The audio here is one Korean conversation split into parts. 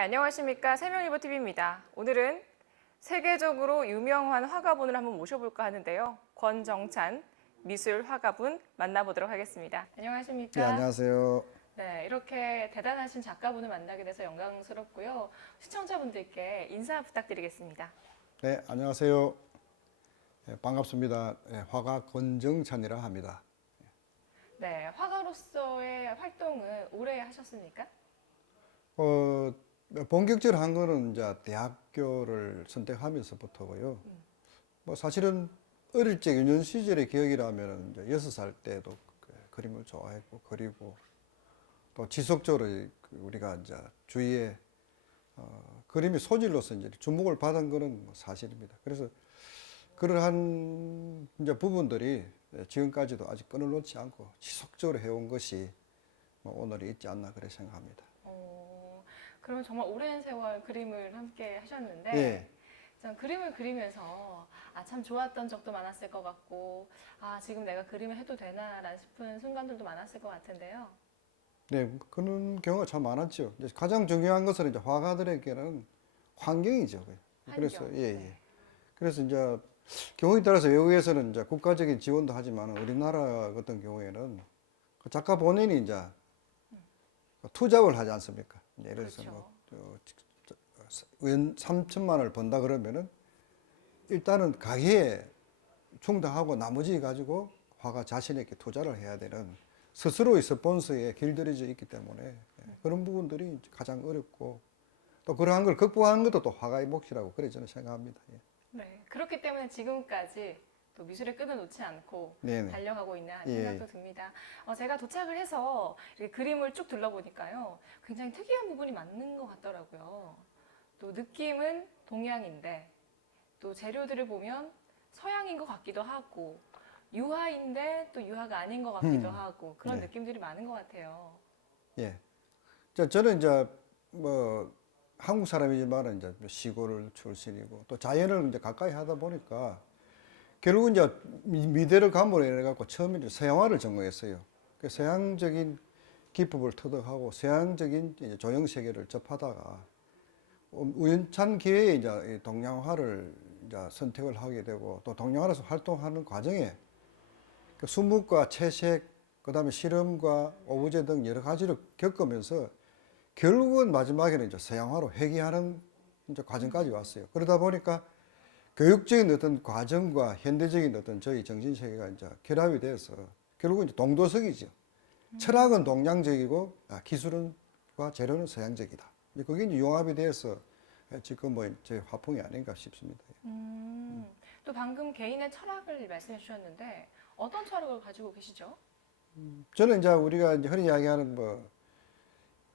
안녕하십니까. 세명일보TV입니다. 오늘은 세계적으로 유명한 화가분을 한번 모셔볼까 하는데요. 권정찬 미술화가분 만나보도록 하겠습니다. 안녕하십니까. 네, 안녕하세요. 네, 이렇게 대단하신 작가분을 만나게 돼서 영광스럽고요. 시청자분들께 인사 부탁드리겠습니다. 네, 안녕하세요. 네, 반갑습니다. 네, 화가 권정찬이라 합니다. 네, 화가로서의 활동은 오래 하셨습니까? 본격적으로 한 거는 이제 대학교를 선택하면서부터고요. 뭐 사실은 어릴 적 유년 시절의 기억이라면 이제 6살 때도 그림을 좋아했고 그리고 또 지속적으로 우리가 이제 주위에 그림이 소질로서 이제 주목을 받은 거는 뭐 사실입니다. 그래서 그러한 이제 부분들이 지금까지도 아직 끈을 놓지 않고 지속적으로 해온 것이 뭐 오늘이 있지 않나 그렇게 생각합니다. 그럼 정말 오랜 세월 그림을 함께 하셨는데 예. 전 그림을 그리면서 참 좋았던 적도 많았을 것 같고 지금 내가 그림을 해도 되나라는 싶은 순간들도 많았을 것 같은데요. 네, 그런 경우가 참 많았죠. 이제 가장 중요한 것은 이제 화가들에게는 환경이죠. 그래서 환경. 예, 네. 예. 그래서 이제 경우에 따라서 외국에서는 이제 국가적인 지원도 하지만 우리나라 같은 경우에는 그 작가 본인이 이제 투잡을 하지 않습니까? 예를 들어서 그렇죠. 뭐 3천만 원을 번다 그러면은 일단은 가게에 충당하고 나머지 가지고 화가 자신에게 투자를 해야 되는 스스로의 스폰서에 길들여져 있기 때문에 그런 부분들이 가장 어렵고 또 그러한 걸 극복하는 것도 또 화가의 몫이라고 그래 저는 생각합니다. 예. 네. 그렇기 때문에 지금까지 또 미술의 끈을 놓지 않고 네네. 달려가고 있는 예. 생각도 듭니다. 제가 도착을 해서 이렇게 그림을 쭉 둘러보니까요. 굉장히 특이한 부분이 많은 것 같더라고요. 또 느낌은 동양인데 또 재료들을 보면 서양인 것 같기도 하고 유화인데 또 유화가 아닌 것 같기도 하고 그런 네. 느낌들이 많은 것 같아요. 예. 저는 이제 뭐 한국 사람이지만 이제 시골 출신이고 또 자연을 이제 가까이 하다 보니까 결국은 이제 미대를 감으로 인해 갖고 처음에 이제 서양화를 전공했어요. 그 서양적인 기법을 터득하고 서양적인 이제 조형 세계를 접하다가 우연찮 기회에 이제 이 동양화를 이제 선택을 하게 되고 또 동양화로서 활동하는 과정에 그 수묵과 채색, 그다음에 실험과 오브제 등 여러 가지를 겪으면서 결국은 마지막에는 이제 서양화로 회귀하는 이제 과정까지 왔어요. 그러다 보니까 교육적인 어떤 과정과 현대적인 어떤 저희 정신 세계가 이제 결합이 돼서 결국은 이제 동도석이죠. 철학은 동양적이고 기술과 재료는 서양적이다. 그게 이제 융합이 돼서 지금 뭐 제 화풍이 아닌가 싶습니다. 또 방금 개인의 철학을 말씀해 주셨는데 어떤 철학을 가지고 계시죠? 저는 이제 우리가 이제 흔히 이야기하는 뭐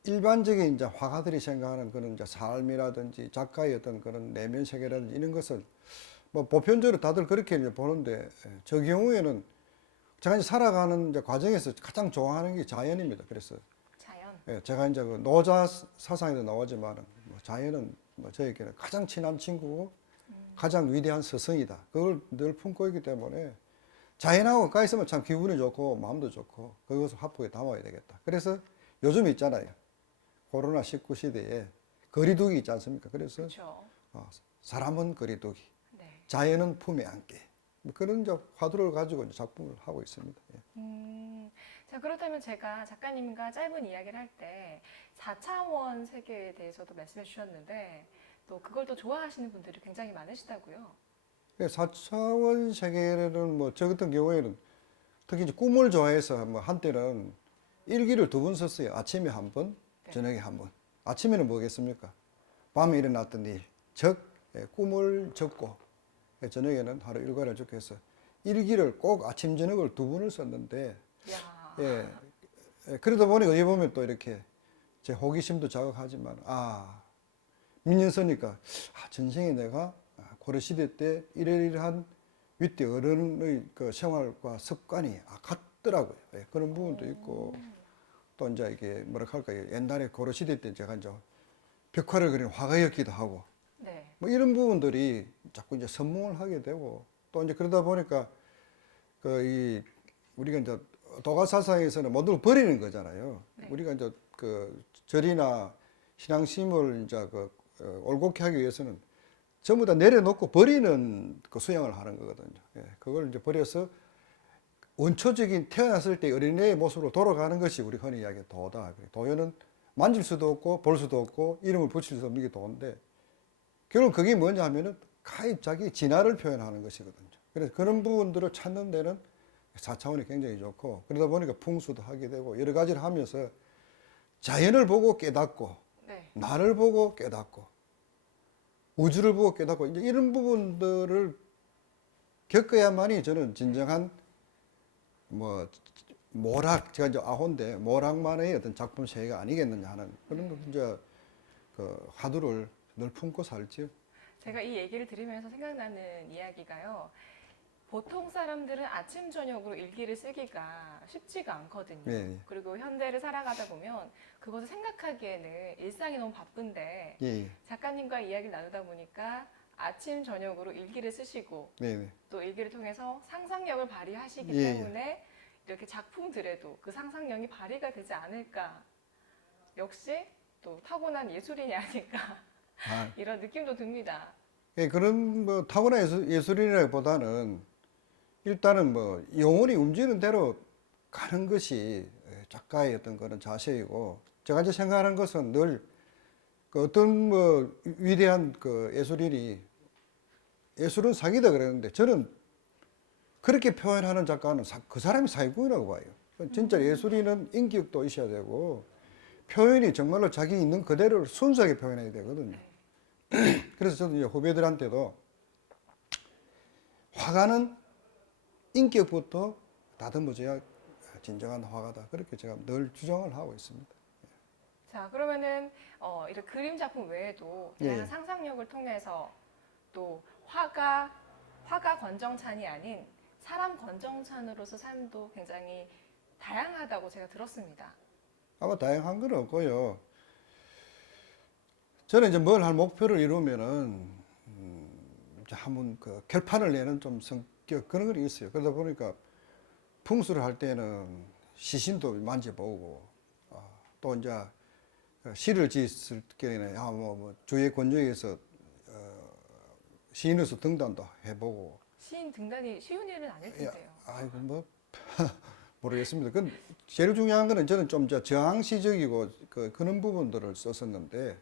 일반적인 이제 화가들이 생각하는 그런 이제 삶이라든지 작가의 어떤 그런 내면 세계라든지 이런 것을 뭐 보편적으로 다들 그렇게 이제 보는데 저 경우에는 제가 이제 살아가는 이제 과정에서 가장 좋아하는 게 자연입니다. 그래서 자연. 제가 이제 그 노자 사상에도 나오지만 뭐 자연은 뭐 저에게는 가장 친한 친구고 가장 위대한 스승이다. 그걸 늘 품고 있기 때문에 자연하고 가까이 있으면 참 기분이 좋고 마음도 좋고 그것을 화폭에 담아야 되겠다. 그래서 요즘 있잖아요. 코로나19 시대에 거리두기 있지 않습니까? 그래서 그렇죠. 사람은 거리두기, 네. 자연은 품에 안게. 뭐 그런 이제 화두를 가지고 이제 작품을 하고 있습니다. 예. 자, 그렇다면 제가 작가님과 짧은 이야기를 할 때 4차원 세계에 대해서도 말씀해 주셨는데 또 그걸 또 좋아하시는 분들이 굉장히 많으시다고요. 4차원 세계는 뭐 저 같은 경우에는 특히 이제 꿈을 좋아해서 뭐 한때는 일기를 2번 썼어요. 아침에 한 번, 네. 저녁에 한 번. 아침에는 뭐겠습니까? 밤에 일어났던 일, 꿈을 적고 저녁에는 하루 일과를 적고 해서 일기를 꼭 아침, 저녁을 2번을 썼는데 야, 예, 그러다 보니 어디 보면 또 이렇게 제 호기심도 자극하지만 몇 년 쓰니까 전생에 내가 고려시대 때 이러이러한 윗대 어른의 그 생활과 습관이 같더라고요. 예, 그런 부분도 있고 또 이제 이게 뭐라 할까요? 옛날에 고려시대 때 제가 이제 벽화를 그린 화가였기도 하고 네. 뭐 이런 부분들이 자꾸 이제 선몽을 하게 되고 또 이제 그러다 보니까 우리가 이제 도가사상에서는 모두 버리는 거잖아요. 네. 우리가 이제 그 절이나 신앙심을 이제 올곧게 하기 위해서는 전부 다 내려놓고 버리는 그 수양을 하는 거거든요. 예, 그걸 이제 버려서 원초적인 태어났을 때 어린애의 모습으로 돌아가는 것이 우리 흔히 이야기하는 도다. 도요는 만질 수도 없고 볼 수도 없고 이름을 붙일 수 없는 게 도인데 결국 그게 뭐냐 하면은 가히 자기 진화를 표현하는 것이거든요. 그래서 그런 부분들을 찾는 데는 4차원이 굉장히 좋고 그러다 보니까 풍수도 하게 되고 여러 가지를 하면서 자연을 보고 깨닫고 네. 나를 보고 깨닫고 우주를 보고 깨닫고 이제 이런 부분들을 겪어야만이 저는 진정한 뭐 모락 제가 이제 아호인데 모락만의 어떤 작품 세계가 아니겠느냐 하는 그런 이제 그 화두를 늘 품고 살지요. 제가 이 얘기를 들으면서 생각나는 이야기가요. 보통 사람들은 아침 저녁으로 일기를 쓰기가 쉽지가 않거든요. 예, 그리고 현대를 살아가다 보면 그것을 생각하기에는 일상이 너무 바쁜데 예, 예. 작가님과 이야기를 나누다 보니까 아침 저녁으로 일기를 쓰시고 네, 네. 또 일기를 통해서 상상력을 발휘하시기 예, 예. 때문에 이렇게 작품들에도 그 상상력이 발휘가 되지 않을까. 역시 또 타고난 예술인이 아닐까. 아, 이런 느낌도 듭니다. 예, 그런 뭐 타고난 예술이라기보다는 일단은 뭐 영혼이 움직이는 대로 가는 것이 작가의 어떤 그런 자세이고 제가 이제 생각하는 것은 늘 그 어떤 뭐 위대한 그 예술인이 예술은 사기다 그랬는데 저는 그렇게 표현하는 작가는 그 사람이 사기꾼이라고 봐요. 진짜 예술인은 인격도 있어야 되고 표현이 정말로 자기 있는 그대로를 순수하게 표현해야 되거든요. 그래서 저도 이제 후배들한테도 화가는 인격부터 다듬어져야 진정한 화가다. 그렇게 제가 늘 주장을 하고 있습니다. 자, 그러면은 이런 그림 작품 외에도 예, 다양한 예. 상상력을 통해서 또 화가 권정찬이 아닌 사람 권정찬으로서 삶도 굉장히 다양하다고 제가 들었습니다. 아마 다양한 건 없고요. 저는 이제 뭘 할 목표를 이루면은 이제 한번 그 결판을 내는 좀 성격 그런 건 있어요. 그러다 보니까 풍수를 할 때는 시신도 만져보고 또 이제 시를 지을 때는 뭐 주의 권력에서 시인으로서 등단도 해보고 시인 등단이 쉬운 일은 아닐 텐데요. 아이고 뭐 모르겠습니다. 그 제일 중요한 거는 저는 좀 저항시적이고 그런 부분들을 썼었는데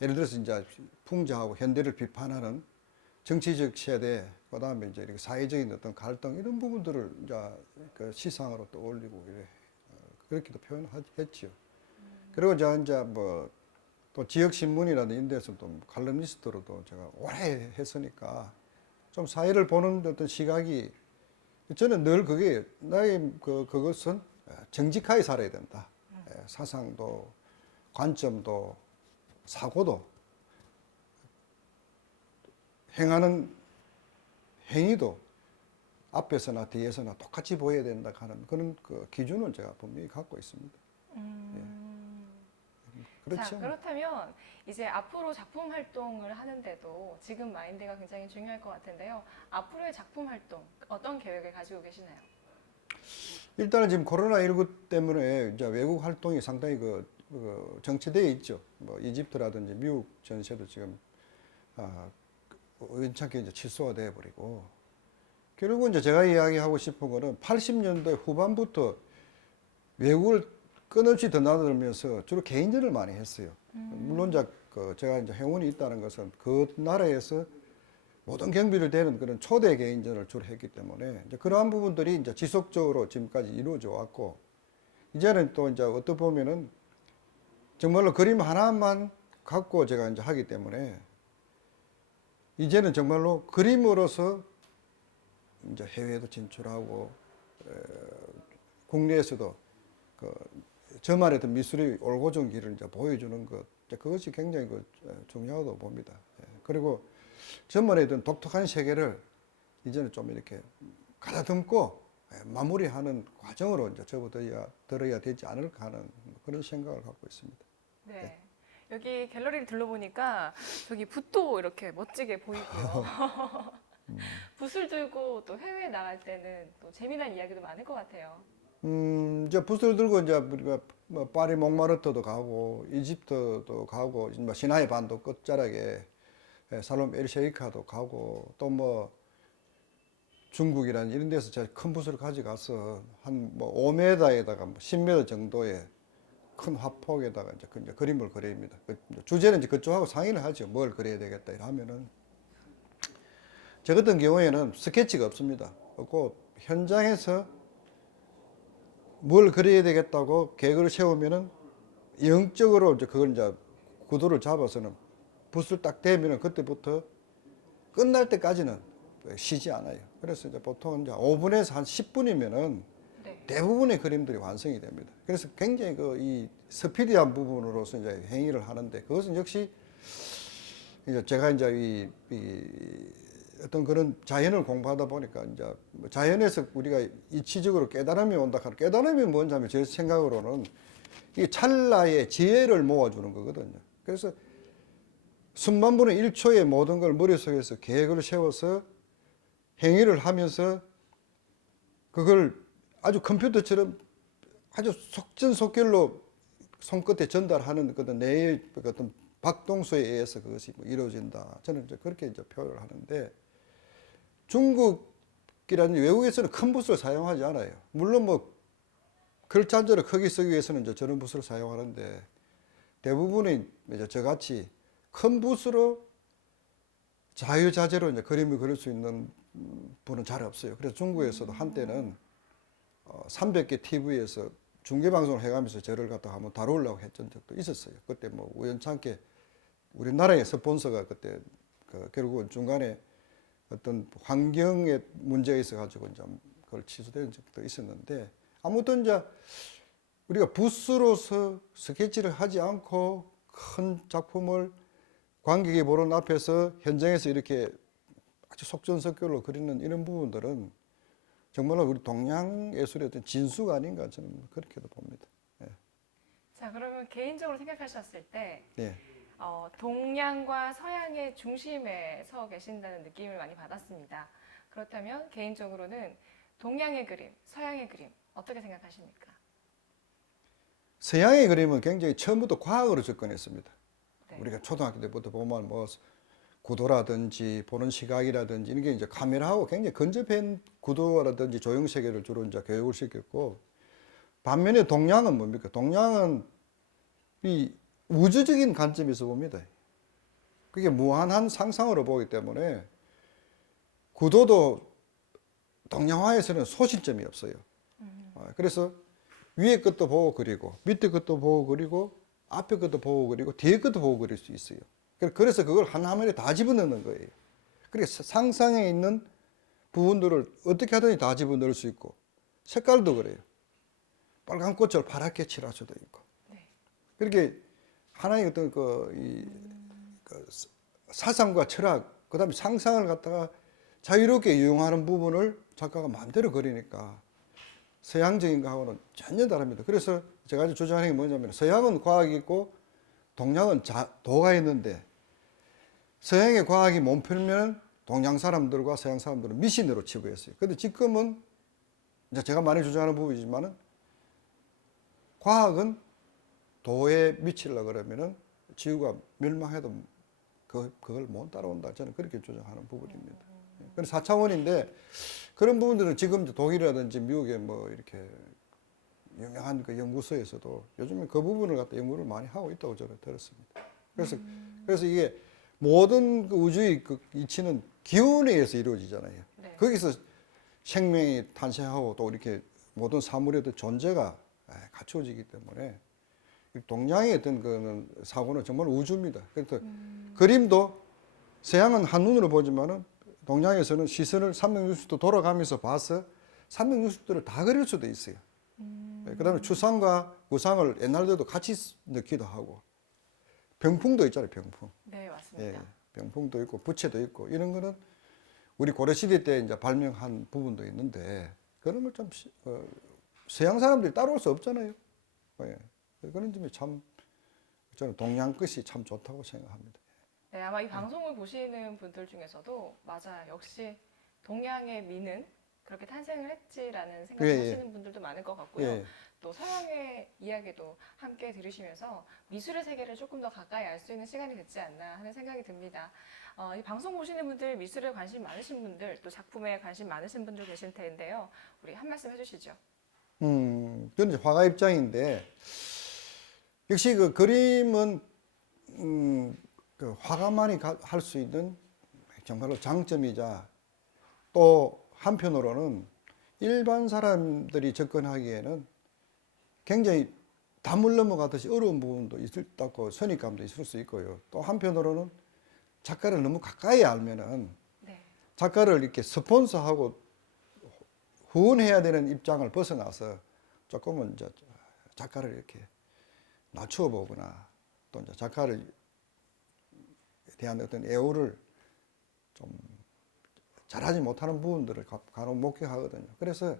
예를 들어서 이제 풍자하고 현대를 비판하는 정치적 세대, 그다음에 이제 이렇게 사회적인 어떤 갈등 이런 부분들을 이제 그 시상으로 또 올리고 이래 그렇게도 표현했지요. 그리고 제가 이제 뭐 또 지역 신문이라든지 이런 데서 또 칼럼니스트로도 제가 오래 했으니까 좀 사회를 보는 어떤 시각이 저는 늘 그게 나의 그것은 정직하게 살아야 된다. 사상도 관점도 사고도 행하는 행위도 앞에서나 뒤에서나 똑같이 보여야 된다 하는 그런 그 기준을 제가 분명히 갖고 있습니다. 그렇죠. 자, 그렇다면 이제 앞으로 작품 활동을 하는데도 지금 마인드가 굉장히 중요할 것 같은데요. 앞으로의 작품 활동 어떤 계획을 가지고 계시나요? 일단은 지금 코로나19 때문에 이제 외국 활동이 상당히 정체되어 있죠. 뭐 이집트라든지 미국 전세도 지금 우연찮게 이제 취소가 되어 버리고 결국은 이제 제가 이야기하고 싶은 거는 80년대 후반부터 외국을 끊임없이 드나들면서 주로 개인전을 많이 했어요. 물론 제가 이제 행운이 있다는 것은 그 나라에서 모든 경비를 대는 그런 초대 개인전을 주로 했기 때문에 이제 그러한 부분들이 이제 지속적으로 지금까지 이루어져 왔고 이제는 또 이제 어떻게 보면은 정말로 그림 하나만 갖고 제가 이제 하기 때문에 이제는 정말로 그림으로서 이제 해외도 진출하고 국내에서도 저만의 어떤 미술이 올곧은 길을 이제 보여주는 것 그것이 굉장히 중요하다고 봅니다. 그리고 저만의 어떤 독특한 세계를 이제는 좀 이렇게 가다듬고 마무리하는 과정으로 이제 접어들어야 되지 않을까 하는 그런 생각을 갖고 있습니다. 네. 여기 갤러리를 둘러보니까 저기 붓도 이렇게 멋지게 보이고요. 붓을 들고 또 해외에 나갈 때는 또 재미난 이야기도 많을 것 같아요. 이제 붓을 들고 이제 우리가 뭐 파리 몽마르트도 가고 이집트도 가고 뭐 시나이 반도 끝자락에 살롬 엘 셰이카도 가고 또 뭐 중국이란 이런 데서 제가 큰 붓을 가져가서 한 뭐 5m에다가 뭐 10m 정도의 큰 화폭에다가 이제 그림을 그립니다. 주제는 이제 그쪽하고 상의를 하죠. 뭘 그려야 되겠다 이러면은 저 같은 경우에는 스케치가 없습니다. 없고 현장에서 뭘 그려야 되겠다고 계획을 세우면은 영적으로 이제 그걸 이제 구도를 잡아서는 붓을 딱 대면은 그때부터 끝날 때까지는 쉬지 않아요. 그래서 이제 보통 이제 5분에서 한 10분이면은 네. 대부분의 그림들이 완성이 됩니다. 그래서 굉장히 그 이 스피디한 부분으로서 이제 행위를 하는데 그것은 역시 이제 제가 이제 이 어떤 그런 자연을 공부하다 보니까 이제 뭐 자연에서 우리가 이치적으로 깨달음이 온다 하는 깨달음이 뭔지 하면 제 생각으로는 이 찰나의 지혜를 모아주는 거거든요. 그래서 수만 분의 1초의 모든 걸 머릿속에서 계획을 세워서 행위를 하면서 그걸 아주 컴퓨터처럼 아주 속전속결로 손끝에 전달하는 그런 뇌의 어떤 박동수에 의해서 그것이 뭐 이루어진다. 저는 이제 그렇게 이제 표현을 하는데 중국이라는 외국에서는 큰 붓을 사용하지 않아요. 물론 뭐 글자 한 자를 크게 쓰기 위해서는 이제 저런 붓을 사용하는데 대부분이 이제 저같이 큰 붓으로 자유자재로 이제 그림을 그릴 수 있는 분은 잘 없어요. 그래서 중국에서도 한때는 300개 TV에서 중계방송을 해가면서 저를 갖다가 한번 다루려고 했던 적도 있었어요. 그때 뭐 우연찮게 우리나라의 스폰서가 그때 결국은 중간에 어떤 환경에 문제가 있어가지고 이제 그걸 취소된 적도 있었는데 아무튼 이제 우리가 붓으로서 스케치를 하지 않고 큰 작품을 관객이 보는 앞에서 현장에서 이렇게 아주 속전속결로 그리는 이런 부분들은 정말로 우리 동양 예술의 어떤 진수가 아닌가 저는 그렇게도 봅니다. 예. 자, 그러면 개인적으로 생각하셨을 때 예. 동양과 서양의 중심에 서 계신다는 느낌을 많이 받았습니다. 그렇다면 개인적으로는 동양의 그림, 서양의 그림 어떻게 생각하십니까? 서양의 그림은 굉장히 처음부터 과학으로 접근했습니다. 네. 우리가 초등학교 때부터 보면 뭐 구도라든지 보는 시각이라든지 이런 게 이제 카메라하고 굉장히 근접한 구도라든지 조형 세계를 주로 이제 교육을 시켰고 반면에 동양은 뭡니까? 동양은 이 우주적인 관점에서 봅니다. 그게 무한한 상상으로 보기 때문에 구도도 동양화에서는 소실점이 없어요. 그래서 위에 것도 보고 그리고 밑에 것도 보고 그리고 앞에 것도 보고 그리고 뒤에 것도 보고 그릴 수 있어요. 그래서 그걸 한 화면에 다 집어넣는 거예요. 그래서 상상에 있는 부분들을 어떻게 하든지 다 집어넣을 수 있고 색깔도 그래요. 빨간 꽃을 파랗게 칠할 수도 있고. 네. 그렇게 하나의 어떤 사상과 철학, 그 다음에 상상을 갖다가 자유롭게 이용하는 부분을 작가가 마음대로 그리니까 서양적인 거하고는 전혀 다릅니다. 그래서 제가 주장하는 게 뭐냐면 서양은 과학이 있고 동양은 도가 있는데 서양의 과학이 몸풀면 동양 사람들과 서양 사람들은 미신으로 치부했어요. 근데 지금은 이제 제가 많이 주장하는 부분이지만은 과학은 도에 미치려고 그러면은 지구가 멸망해도 그걸 못 따라온다. 저는 그렇게 주장하는 부분입니다. 그래서 4차원인데 그런 부분들은 지금 독일이라든지 미국의 뭐 이렇게 유명한 그 연구소에서도 요즘에 그 부분을 갖다 연구를 많이 하고 있다고 저는 들었습니다. 그래서 이게 모든 그 우주의 그 이치는 기운에 의해서 이루어지잖아요. 네. 거기서 생명이 탄생하고 또 이렇게 모든 사물의 어떤 존재가 갖추어지기 때문에 동양의 어떤 그 사고는 정말 우주입니다. 그래서 그림도 서양은 한눈으로 보지만은 동양에서는 시선을 360도 돌아가면서 봐서 360도를 다 그릴 수도 있어요. 그다음에 추상과 우상을 옛날에도 같이 넣기도 하고 병풍도 있잖아요. 병풍. 네, 맞습니다. 예, 병풍도 있고 부채도 있고 이런 거는 우리 고려시대 때 이제 발명한 부분도 있는데 그런 걸 좀 서양 사람들이 따라올 수 없잖아요. 예, 그런 점이 참 저는 동양 것이 참 좋다고 생각합니다. 네, 아마 이 방송을 보시는 분들 중에서도 맞아요. 역시 동양의 미는 그렇게 탄생을 했지라는 생각을 예, 예. 하시는 분들도 많을 것 같고요. 예. 또 서양의 이야기도 함께 들으시면서 미술의 세계를 조금 더 가까이 알 수 있는 시간이 됐지 않나 하는 생각이 듭니다. 이 방송 보시는 분들, 미술에 관심 많으신 분들, 또 작품에 관심 많으신 분들 계실 텐데요. 우리 한 말씀 해주시죠. 저는 이제 화가 입장인데 역시 그 그림은 그 화가만이 할 수 있는 정말로 장점이자 또 한편으로는 일반 사람들이 접근하기에는 굉장히 담을 넘어가듯이 어려운 부분도 있다고 선입감도 있을 수 있고요. 또 한편으로는 작가를 너무 가까이 알면은 네. 작가를 이렇게 스폰서하고 후원해야 되는 입장을 벗어나서 조금은 이제 작가를 이렇게 낮추어 보거나 또 이제 작가를 대한 어떤 애호를 좀 잘하지 못하는 부분들을 간혹 목격하거든요. 그래서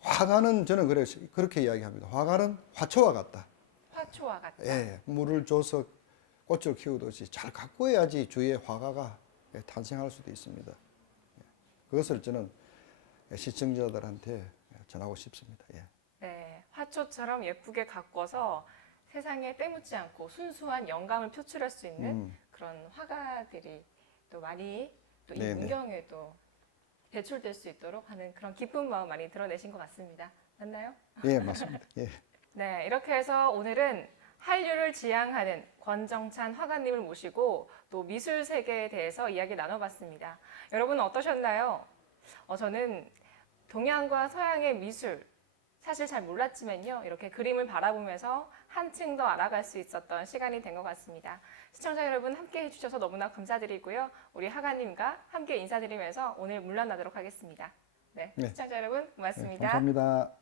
화가는 저는 그렇게 이야기합니다. 화가는 화초와 같다. 화초와 같다. 예, 물을 줘서 꽃을 키우듯이 잘 가꾸어야지 주위에 화가가 탄생할 수도 있습니다. 그것을 저는 시청자들한테 전하고 싶습니다. 예. 네, 화초처럼 예쁘게 가꿔서 세상에 때묻지 않고 순수한 영감을 표출할 수 있는 그런 화가들이 또 많이 또 이 네네. 문경에도 배출될 수 있도록 하는 그런 기쁜 마음 많이 드러내신 것 같습니다. 맞나요? 예, 맞습니다. 예. 네, 이렇게 해서 오늘은 한류를 지향하는 권정찬 화가님을 모시고 또 미술 세계에 대해서 이야기 나눠봤습니다. 여러분 어떠셨나요? 저는 동양과 서양의 미술 사실 잘 몰랐지만요. 이렇게 그림을 바라보면서 한층 더 알아갈 수 있었던 시간이 된 것 같습니다. 시청자 여러분 함께 해주셔서 너무나 감사드리고요. 우리 화가님과 함께 인사드리면서 오늘 물러나도록 하겠습니다. 네, 네. 시청자 여러분 네, 고맙습니다. 감사합니다.